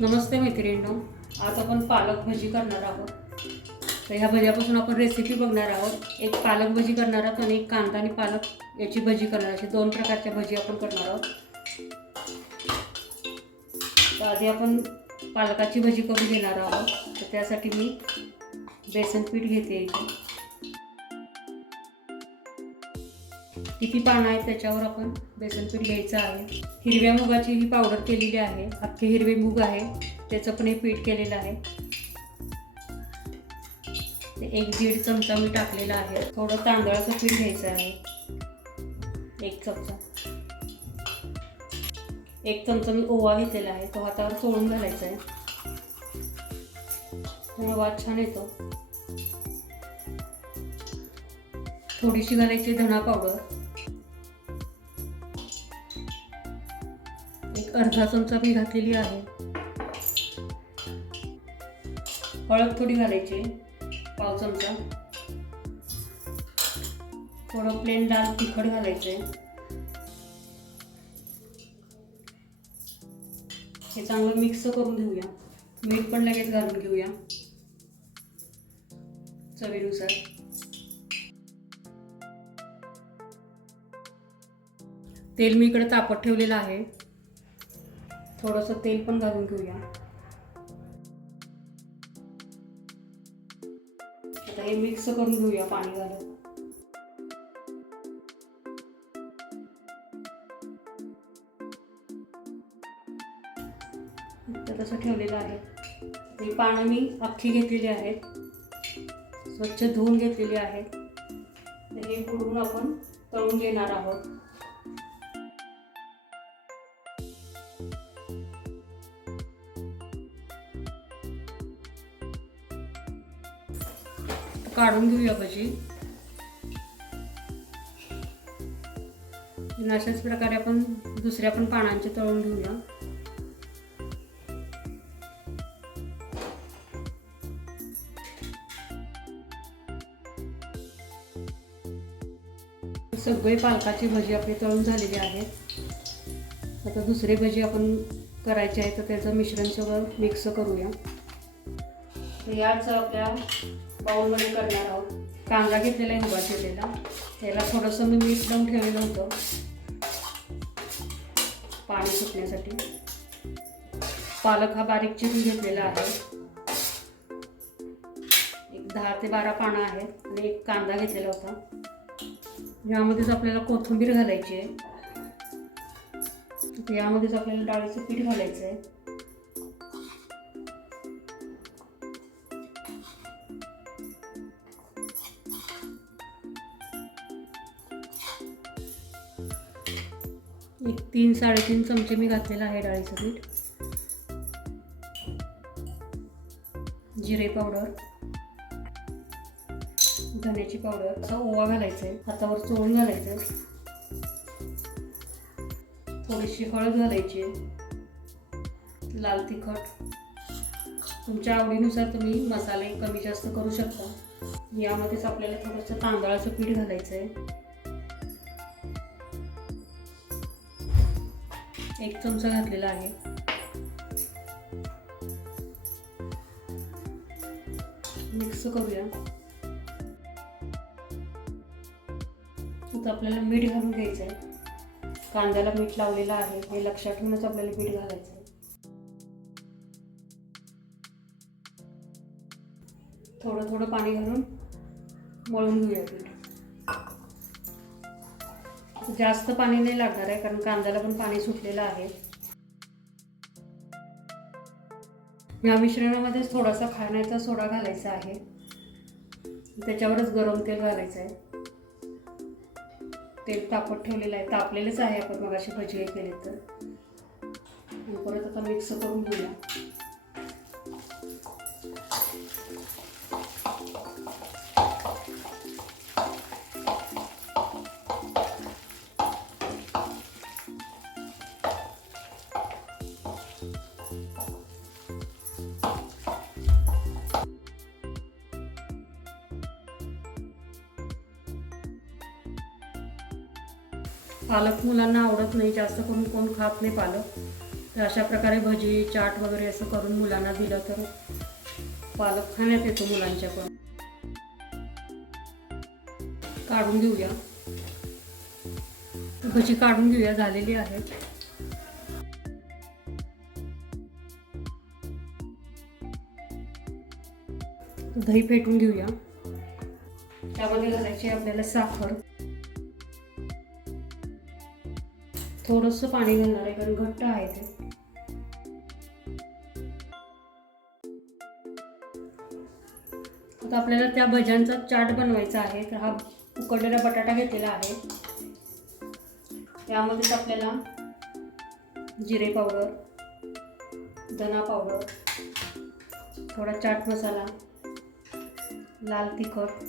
नमस्ते मैत्रिणींनो आज आपण पालक भजी करणार आहोत. तर ह्या भज्यापासून आपण रेसिपी बघणार आहोत. एक पालक भजी करणार आहोत आणि एक कांदा आणि पालक याची भजी करणार. अशी दोन प्रकारच्या भजी आपण करणार आहोत. तर आधी आपण पालकाची भजी करून घेणार आहोत. तर त्यासाठी मी बेसन पीठ घेते इथे. किती पानं आहेत त्याच्यावर आपण बेसन पीठ घ्यायचं आहे. हिरव्या मुगाची ही पावडर केलेली आहे. अख्खे हिरवे मूग आहे. त्याचं पण हे पीठ केलेलं आहे. ते एक दीड चमचा मी टाकलेला आहे. थोडं तांदळाचं पीठ घ्यायचं आहे. एक चमचा. एक चमचा मी ओवा घेतलेला आहे. तो हातावर सोडून घालायचा आहे. त्यामुळे वाद छान येतो. थोडीशी घालायची धना पावडर अर्धा चमचा मी घातलेली आहे. हळद थोडी घालायची पाव चमचा. थोडं प्लेन लाल तिखट घालायचं आहे हे चांगलं मिक्स करून घेऊया. मीठ पण लगेच घालून घेऊया. चवीनुसार. तेल मी इकडे तापत ठेवलेलं आहे. थोडंसं तेल पण घालून घेऊया. आता हे मिक्स करून घेऊया पाणी घालून. तर तसं ठेवलेलं आहे. ही पानं मी अख्खी घेतलेली आहेत स्वच्छ धुवून घेतलेली आहेत हे बुडवून आपण तळून घेणार आहोत. काढून घेऊया भजी अशाच प्रकारे आपण दुसऱ्या पण पानांचे तळून घेऊया. सगळे पालकाची भजी आपली तळून झालेली आहेत आता दुसरी भजी आपण करायची आहे तर त्याचं मिश्रण सगळं मिक्स करूया. याच आपल्या बाउलमध्ये करणार आहोत. कांदा घेतलेला आहे उभा ठेवलेला. त्याला थोडंसं मी मीठ लावून ठेवलेलं होतं. पाणी सुटण्यासाठी. पालक हा बारीक चिरून घेतलेला आहे. एक दहा ते बारा पानं आहेत आणि एक कांदा घेतलेला होता. यामध्येच आपल्याला कोथिंबीर घालायची आहे. यामध्येच आपल्याला डाळीचं पीठ घालायचं आहे. एक तीन साडेतीन चमचे मी घातलेलं आहे डाळीचं पीठ. जिरे पावडर. धण्याची पावडर. असा ओवा घालायचा आहे हातावर चोळून घालायचं आहे थोडीशी हळद घालायची. आहे लाल तिखट. तुमच्या आवडीनुसार तुम्ही मसाले कमी जास्त करू शकता. यामध्येच आपल्याला थोडंसं तांदळाचं पीठ घालायचं आहे एक चमचा घातलेला आहे. मिक्स करूया. आता आपल्याला मीठ घालून घ्यायचं आहे. कांद्याला मीठ लावलेलं आहे. हे लक्षात ठेवूनच आपल्याला मीठ घालायचं आहे. थोडं थोडं पाणी घालून मळून घेऊया पीठ जास्त पाणी नाही लागणार आहे कारण कांद्याला पण पाणी सुटलेलं आहे. या मिश्रणामध्येच थोडासा खाण्याचा सोडा घालायचा आहे. त्याच्यावरच गरम तेल घालायचं आहे. तेल तापत ठेवलेलं आहे. तापलेलंच आहे आपण मग अशी भजी केली तर. परत आता मिक्स करून घेऊया. पालक मुलांना आवडत नाही जास्त करून कोण खात नाही पालक. तर अशा प्रकारे भजी चाट वगैरे असं करून मुलांना दिलं तर पालक खाण्यात येतो मुलांच्या पण. काढून घेऊया. भजी काढून घेऊया झालेली आहेत. दही फेटून घेऊया. त्यामध्ये घालायची आपल्याला साखर. थोडस पाणी घालणार आहे कारण घट्ट आहे ते. आता आपल्याला त्या भज्यांचा चाट बनवायचा आहे तर हा उकडलेला बटाटा घेतलेला आहे. त्यामध्येच आपल्याला जिरे पावडर धना पावडर थोडा चाट मसाला लाल तिखट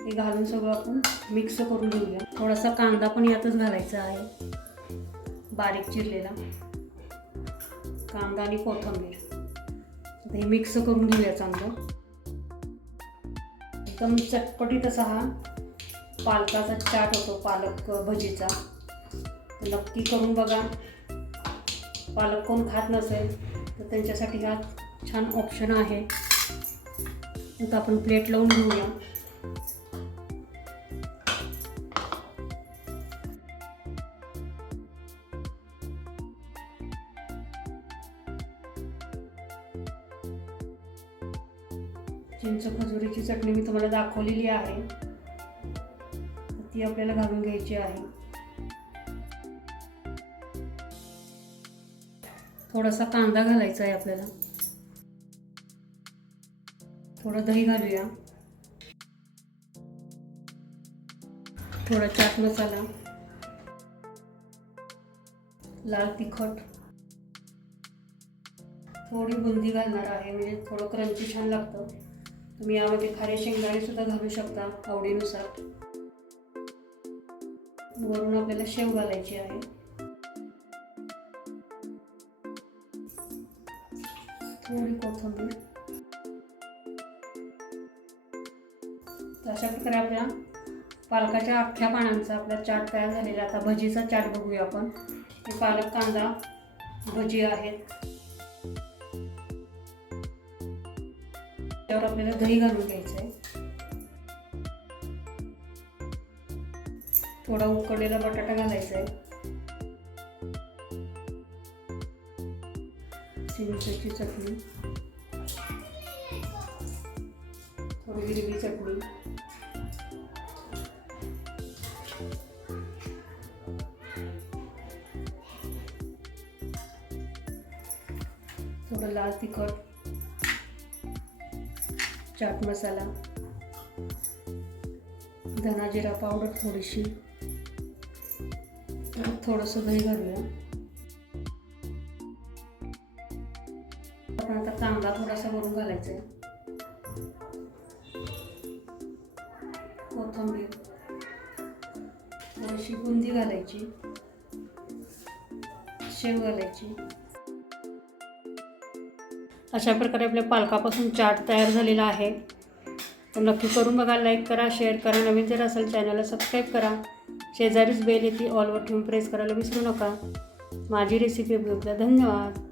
हे घालून सगळं आपण मिक्स करून घेऊया. थोडासा कांदा पण यातच घालायचा आहे. बारीक चिरलेला. कांदा आणि कोथिंबीर. आता हे मिक्स करून घेऊया चांगलं. एकदम चटपटीत असा हा पालकाचा चाट होतो पालक भजीचा. नक्की करून बघा. पालक कोण खात नसेल तर त्यांच्यासाठी हा छान ऑप्शन आहे. आता आपण प्लेट लावून घेऊया. तुम्हाला दाखवलेली आहे. ती आपल्याला घालून घ्यायची आहे. थोडासा कांदा घालायचा आहे आपल्याला. थोडं दही घालूया. थोडा चाट मसाला. लाल तिखट. थोडी बुंदी घालणार आहे म्हणजे थोडं क्रंची छान लागतं. तुम्ही यामध्ये खारे शेंगदाणे सुद्धा घालू शकता आवडीनुसार. वरून आपल्याला शेव घालायची आहे. थोडी कोथंबीर. तर अशा प्रकारे आपल्या पालकाच्या अख्ख्या पानांचा आपला चाट तयार झालेला आता भजीचा चाट बघूया आपण. हे पालक कांदा भजी आहेत. त्यावर आपल्याला दही घालून घ्यायचं आहे थोडा उकडलेला बटाटा घालायचा आहे चिंचेची चटणी. थोडी हिरवी चटणी. थोडं लाल तिखट. चाट मसाला धना जिरा पावडर थोडीशी थोडंसं दही घालूया. आपण आता कांदा थोडासा वरून घालायचा आहे. कोथिंबीर थोडीशी बुंदी घालायची शेव घालायची. अशा प्रकारे आपल्या पालकापासून चाट तयार झालेला आहे. तर नक्की करून बघा लाईक करा शेअर करा. नवीन जर असेल चॅनलला सबस्क्राईब करा. शेजारीच बेल येते ऑलवर ठेवून प्रेस करायला विसरू नका. माझी रेसिपी बघितल्या धन्यवाद.